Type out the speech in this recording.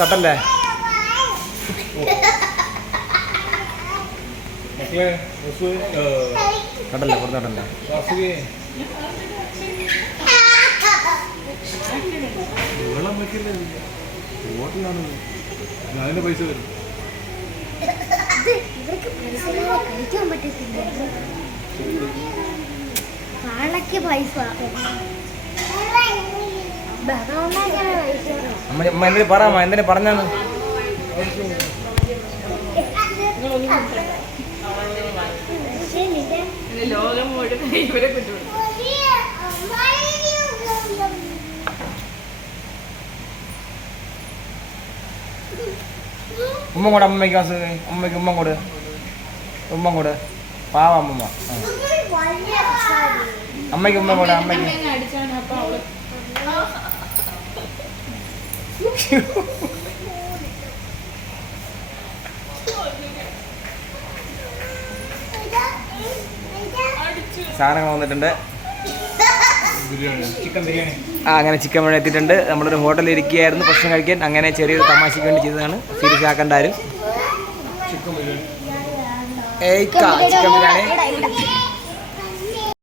തട്ടല്ലേ കടല്ലേ പുറത്തോട്ടല്ലേ വെള്ളം വയ്ക്കില്ലേ ഹോട്ടലാണ് അതിന്റെ പൈസ വരും കഴിക്കാൻ പറ്റത്തില്ല പൈസ അമ്മ എന്തിനു പറയാമോ എന്തിനു പറഞ്ഞാന്ന് ലോകം മുഴുവൻ ഇവരെ കൊണ്ടുപോകും. ഉമ്മ കൂടെ അമ്മയ്ക്ക് അമ്മയ്ക്ക് ഉമ്മ കൂടെ പാവ അമ്മമ്മ അമ്മയ്ക്ക് ഉമ്മ കൂടെ അമ്മയ്ക്ക് സാധനങ്ങൾ വന്നിട്ടുണ്ട്. ചിക്കൻ ബിരിയാണി അങ്ങനെ ചിക്കൻ ബിരിയാണി എത്തിയിട്ടുണ്ട്. നമ്മളൊരു ഹോട്ടലിൽ ഇരിക്കുകയായിരുന്നു ഭക്ഷണം കഴിക്കാൻ. അങ്ങനെ ചെറിയൊരു തമാശയ്ക്ക് വേണ്ടി ചെയ്തതാണ്. സീരിയസ് ആക്കണ്ട ആരും. ചിക്കൻ ബിരിയാണി